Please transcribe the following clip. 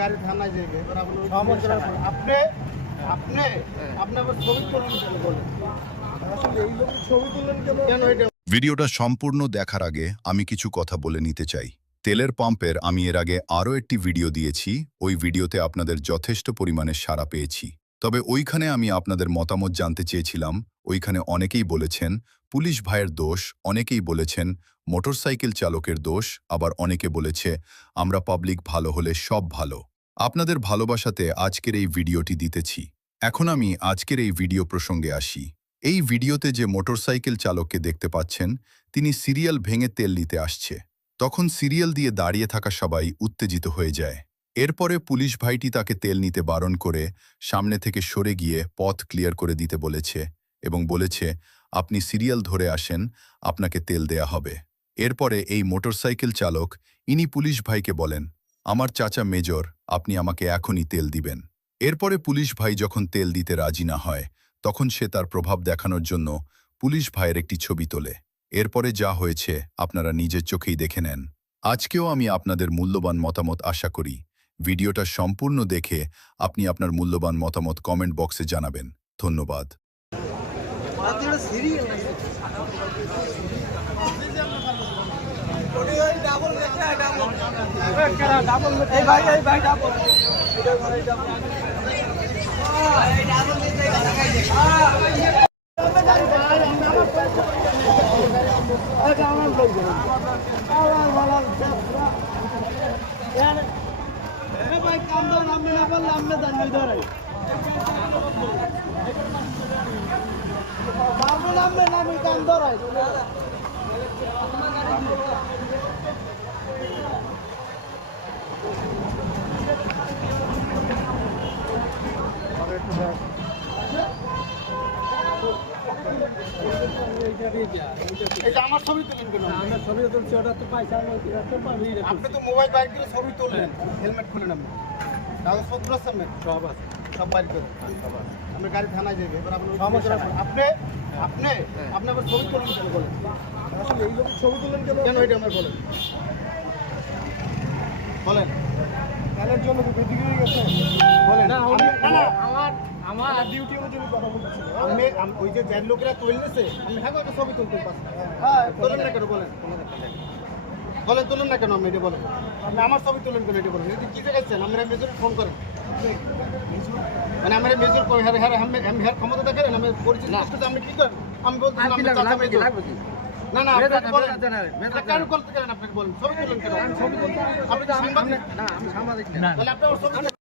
গাড়ি থানায় যাইবে এবার আপনি আপনি আপনি আবার ছবি তুললেন কেন বলেন? আসলে এই লোক ছবি তুললেন কেন এটা? ভিডিওটা সম্পূর্ণ দেখার আগে আমি কিছু কথা বলে নিতে চাই। তেলের পাম্পের আমি এর আগে আরও একটি ভিডিও দিয়েছি, ওই ভিডিওতে আপনাদের যথেষ্ট পরিমাণে সাড়া পেয়েছি। তবে ওইখানে আমি আপনাদের মতামত জানতে চেয়েছিলাম। ওইখানে অনেকেই বলেছেন পুলিশ ভাইয়ের দোষ, অনেকেই বলেছেন মোটরসাইকেল চালকের দোষ, আবার অনেকে বলেছে আমরা পাবলিক ভালো হলে সব ভালো। আপনাদের ভালোবাসাতে আজকের এই ভিডিওটি দিতেছি। এখন আমি আজকের এই ভিডিও প্রসঙ্গে আসি। এই ভিডিওতে যে মোটরসাইকেল চালককে দেখতে পাচ্ছেন, তিনি সিরিয়াল ভেঙে তেল নিতে আসছে। তখন সিরিয়াল দিয়ে দাঁড়িয়ে থাকা সবাই উত্তেজিত হয়ে যায়। এরপরে পুলিশ ভাইটি তাকে তেল নিতে বারণ করে সামনে থেকে সরে গিয়ে পথ ক্লিয়ার করে দিতে বলেছে এবং বলেছে আপনি সিরিয়াল ধরে আসেন, আপনাকে তেল দেয়া হবে। এরপরে এই মোটরসাইকেল চালক ইনি পুলিশ ভাইকে বলেন, আমার চাচা মেজর, আপনি আমাকে এখনই তেল দিবেন। এরপরে পুলিশ ভাই যখন তেল দিতে রাজি না হয়, তখন সে তার প্রভাব দেখানোর জন্য পুলিশ ভাইয়ের একটি ছবি তোলে। এরপরে যা হয়েছে আপনারা নিজের চোখেই দেখে নেন। আজকেও আমি আপনাদের মূল্যবান মতামত আশা করি। ভিডিওটা সম্পূর্ণ দেখে আপনি আপনার মূল্যবান মতামত কমেন্ট বক্সে জানাবেন। ধন্যবাদ। এটা আমার ছবি তুলেন কেন? আমার ছবি তুলছি, ওটা তো পয়সা আপনি তো মোবাইল বাইর করে ছবি তুললেন, হেলমেট খুলেন আপনি, কাগজপত্র আছে আপনার? সব আছে। সব বাইর করে আপনার গাড়ি থানায় যাবে এবার আপনি আপনি আপনি আপনি আবার ছবি তুললেন কেন বলেন? আসলে এই লোক ছবি তুললেন কেন এটা আমার বলেন বলেন। কালের জন্য তো বেশি হয়ে গেছে বলেন। না, না আমার ডিউটি অনুযায়ী কথা বলতেছি। আমি ওই যে যার লোকেরা তুলতেছে আমি হ্যাঁ একটা ছবি তুলতে পারছি। হ্যাঁ তুলেন না কেন বলেন? বলেন তুলেন না কেন? আপনি এটা বলেন, আপনি আমার ছবি তুলেন কেন এটা বলেন? এটা কি দেখাচ্ছেন? আমরা মেজর ফোন করেন, মানে আমরা মেজর করি, হ্যাঁ হ্যাঁ আমি হ্যাঁ ক্ষমতা দেখেন, আমি পরিচিত করতে আপনি কি করেন? আমি বলতেছি আমি চাচা মেজর। না না আপনি বলেন কেন করতে গেলেন? আপনাকে বলেন ছবি তুলেন কেন? আপনি কি সাংবাদিক? না, আমি সাংবাদিক না। তাহলে আপনি আমার ছবি